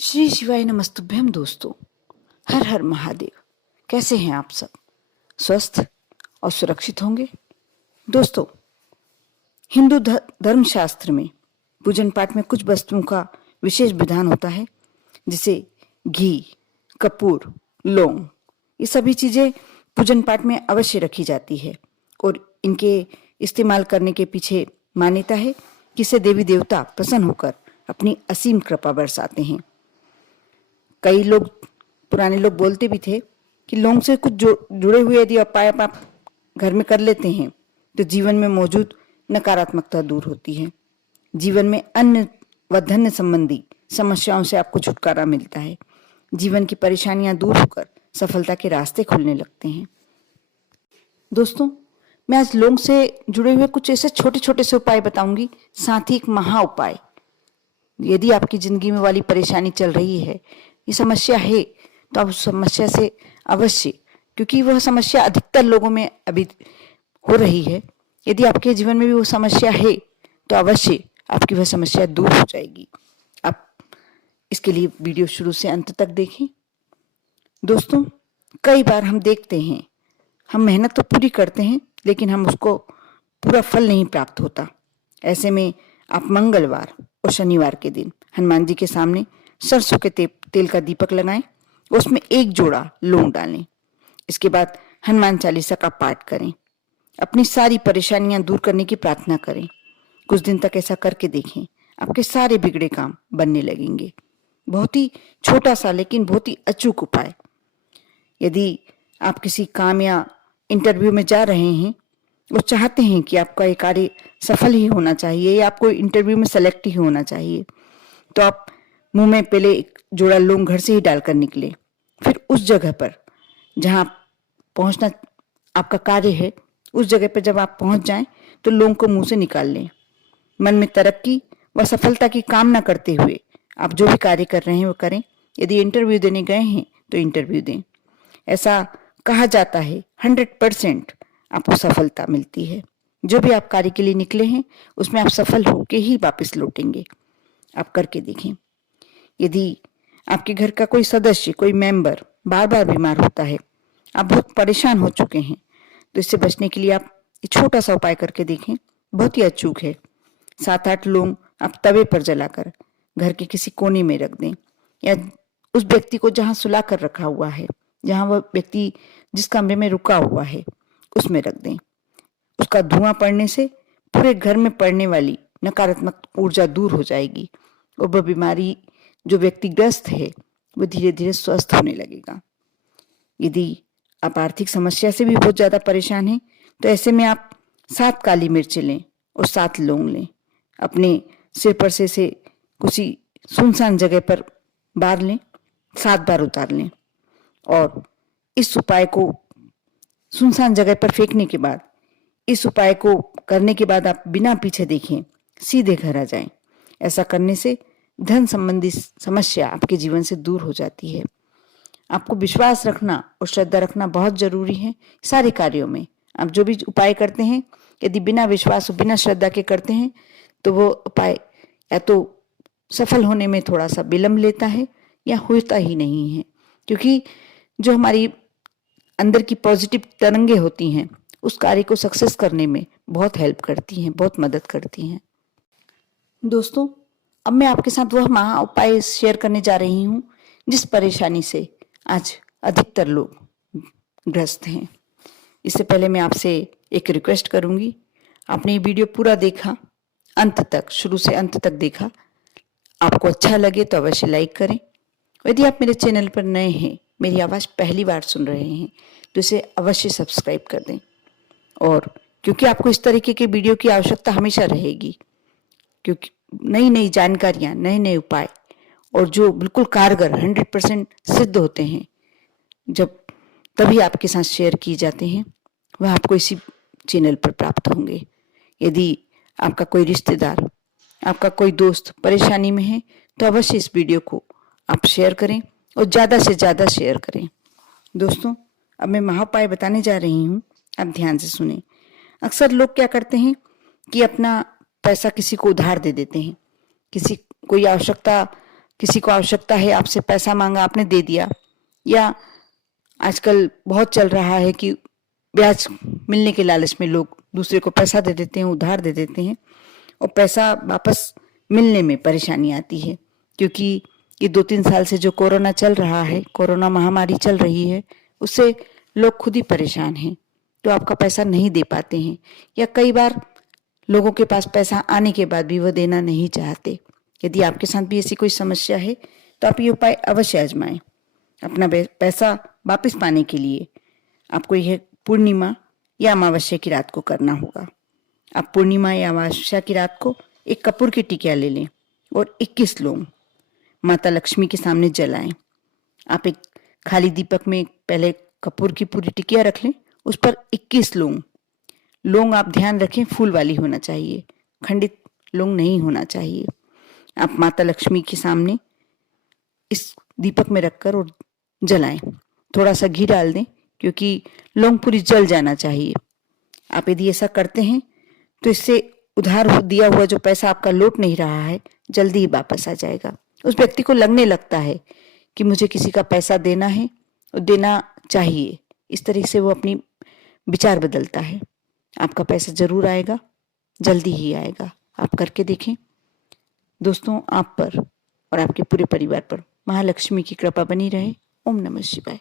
श्री शिवाय नमस्तुभ्यम दोस्तों। हर हर महादेव। कैसे हैं आप सब? स्वस्थ और सुरक्षित होंगे। दोस्तों, हिंदू धर्म शास्त्र में पूजन पाठ में कुछ वस्तुओं का विशेष विधान होता है, जिसे घी, कपूर, लौंग, ये सभी चीजें पूजन पाठ में अवश्य रखी जाती है और इनके इस्तेमाल करने के पीछे मान्यता है कि इससे देवी देवता प्रसन्न होकर अपनी असीम कृपा बरसाते हैं। कई लोग, पुराने लोग बोलते भी थे कि लौंग से कुछ जुड़े हुए यदि उपाय आप घर में कर लेते हैं तो जीवन में मौजूद नकारात्मकता दूर होती है। जीवन में अन्न व धन संबंधी समस्याओं से आपको छुटकारा मिलता है। जीवन की परेशानियां दूर होकर सफलता के रास्ते खुलने लगते हैं। दोस्तों, मैं आज लौंग से जुड़े हुए कुछ ऐसे छोटे छोटे से उपाय बताऊंगी, साथ ही एक महा उपाय। यदि आपकी जिंदगी में वाली परेशानी चल रही है, ये समस्या है, तो आप उस समस्या से अवश्य, क्योंकि वह समस्या अधिकतर लोगों में अभी हो रही है, यदि आपके जीवन में भी वो समस्या है तो अवश्य आपकी वह समस्या दूर हो जाएगी। आप इसके लिए वीडियो शुरू से अंत तक देखें। दोस्तों, कई बार हम देखते हैं, हम मेहनत तो पूरी करते हैं लेकिन हम उसको पूरा फल नहीं प्राप्त होता। ऐसे में आप मंगलवार और शनिवार के दिन हनुमान जी के सामने सरसों के तेल का दीपक लगाएं, उसमें एक जोड़ा लौंग डालें। इसके बाद हनुमान चालीसा का पाठ करें, अपनी सारी परेशानियां दूर करने की प्रार्थना करें। कुछ दिन तक ऐसा करके देखें, आपके सारे बिगड़े काम बनने लगेंगे। बहुत ही छोटा सा लेकिन बहुत ही अचूक उपाय। यदि आप किसी काम या इंटरव्यू में जा रहे हैं, वो चाहते हैं कि आपका ये कार्य सफल ही होना चाहिए या आपको इंटरव्यू में सेलेक्ट ही होना चाहिए, तो आप मुंह में पहले एक जोड़ा लौंग घर से ही डालकर निकले। फिर उस जगह पर जहां पहुंचना आपका कार्य है, उस जगह पर जब आप पहुंच जाएं तो लौंग को मुंह से निकाल लें। मन में तरक्की व सफलता की कामना करते हुए आप जो भी कार्य कर रहे हैं वो करें। यदि इंटरव्यू देने गए हैं तो इंटरव्यू दें। ऐसा कहा जाता है 100% आपको सफलता मिलती है। जो भी आप कार्य के लिए निकले हैं उसमें आप सफल होके ही वापस लौटेंगे। आप करके देखें। यदि आपके घर का कोई सदस्य, कोई मेंबर बार बार बीमार होता है, आप बहुत परेशान हो चुके हैं, तो इससे बचने के लिए आप ये छोटा सा उपाय करके देखें। बहुत ही अचूक है। 7-8 लौंग आप तवे पर जलाकर घर के किसी कोने में रख दें, या उस व्यक्ति को जहां सुला कर रखा हुआ है, जहां वह व्यक्ति जिस कमरे में रुका हुआ है उसमें रख दें। उसका धुआं पड़ने से पूरे घर में पड़ने वाली नकारात्मक ऊर्जा दूर हो जाएगी और वह बीमारी, जो व्यक्ति ग्रस्त है, वो धीरे धीरे स्वस्थ होने लगेगा। यदि आप आर्थिक समस्या से भी बहुत ज्यादा परेशान हैं, तो ऐसे में आप 7 काली मिर्चें लें और 7 लौंग लें। अपने सिर पर से किसी सुनसान जगह पर बार लें, 7 बार उतार लें और इस उपाय को सुनसान जगह पर फेंकने के बाद, इस उपाय को करने के बाद आप बिना पीछे देखें सीधे घर आ जाएं। ऐसा करने से धन संबंधी समस्या आपके जीवन से दूर हो जाती है। आपको विश्वास रखना और श्रद्धा रखना बहुत जरूरी है सारे कार्यों में। आप जो भी उपाय करते हैं, यदि बिना विश्वास और बिना श्रद्धा के करते हैं तो वो उपाय या तो सफल होने में थोड़ा सा विलंब लेता है या होता ही नहीं है, क्योंकि जो हमारी अंदर की पॉजिटिव तरंगे होती हैं उस कार्य को सक्सेस करने में बहुत हेल्प करती हैं, बहुत मदद करती हैं। दोस्तों, अब मैं आपके साथ वह महा उपाय शेयर करने जा रही हूँ जिस परेशानी से आज अधिकतर लोग ग्रस्त हैं। इससे पहले मैं आपसे एक रिक्वेस्ट करूंगी। आपने ये वीडियो पूरा देखा, अंत तक, शुरू से अंत तक देखा। आपको अच्छा लगे तो अवश्य लाइक करें। यदि आप मेरे चैनल पर नए हैं, मेरी आवाज़ पहली बार सुन रहे हैं, तो इसे अवश्य सब्सक्राइब कर दें। और क्योंकि आपको इस तरीके के वीडियो की आवश्यकता हमेशा रहेगी, क्योंकि नई नई जानकारियां, नए नए उपाय और जो बिल्कुल कारगर 100% सिद्ध होते हैं, जब तभी आपके साथ शेयर किए जाते हैं, वह आपको इसी चैनल पर प्राप्त होंगे। यदि आपका कोई रिश्तेदार, आपका कोई दोस्त परेशानी में है, तो अवश्य इस वीडियो को आप शेयर करें और ज़्यादा से ज़्यादा शेयर करें। दोस्तों, अब मैं महाउपाय बताने जा रही हूँ, आप ध्यान से सुने। अक्सर लोग क्या करते हैं कि अपना पैसा किसी को उधार दे देते हैं। किसी कोई आवश्यकता किसी को आवश्यकता है, आपसे पैसा मांगा, आपने दे दिया, या आजकल बहुत चल रहा है कि ब्याज मिलने के लालच में लोग दूसरे को पैसा दे देते हैं, उधार दे देते हैं, और पैसा वापस मिलने में परेशानी आती है। क्योंकि ये 2-3 साल से जो कोरोना चल रहा है, कोरोना महामारी चल रही है, उससे लोग खुद ही परेशान हैं, तो आपका पैसा नहीं दे पाते हैं, या कई बार लोगों के पास पैसा आने के बाद भी वह देना नहीं चाहते। यदि आपके साथ भी ऐसी कोई समस्या है तो आप ये उपाय अवश्य आजमाएं। अपना पैसा वापस पाने के लिए आपको यह पूर्णिमा या अमावस्या की रात को करना होगा। आप पूर्णिमा या अमावस्या की रात को एक कपूर की टिकिया ले लें और 21 लौंग माता लक्ष्मी के सामने जलाएं। आप एक खाली दीपक में पहले कपूर की पूरी टिकिया रख लें, उस पर 21 लौंग आप ध्यान रखें फूल वाली होना चाहिए, खंडित लौंग नहीं होना चाहिए। आप माता लक्ष्मी के सामने इस दीपक में रखकर और जलाएं। थोड़ा सा घी डाल दें क्योंकि लौंग पूरी जल जाना चाहिए। आप यदि ऐसा करते हैं तो इससे उधार दिया हुआ जो पैसा आपका लौट नहीं रहा है, जल्दी ही वापस आ जाएगा। उस व्यक्ति को लगने लगता है कि मुझे किसी का पैसा देना है और देना चाहिए। इस तरह से वो अपनी विचार बदलता है। आपका पैसा जरूर आएगा, जल्दी ही आएगा। आप करके देखें। दोस्तों, आप पर और आपके पूरे परिवार पर महालक्ष्मी की कृपा बनी रहे। ओम नमः शिवाय।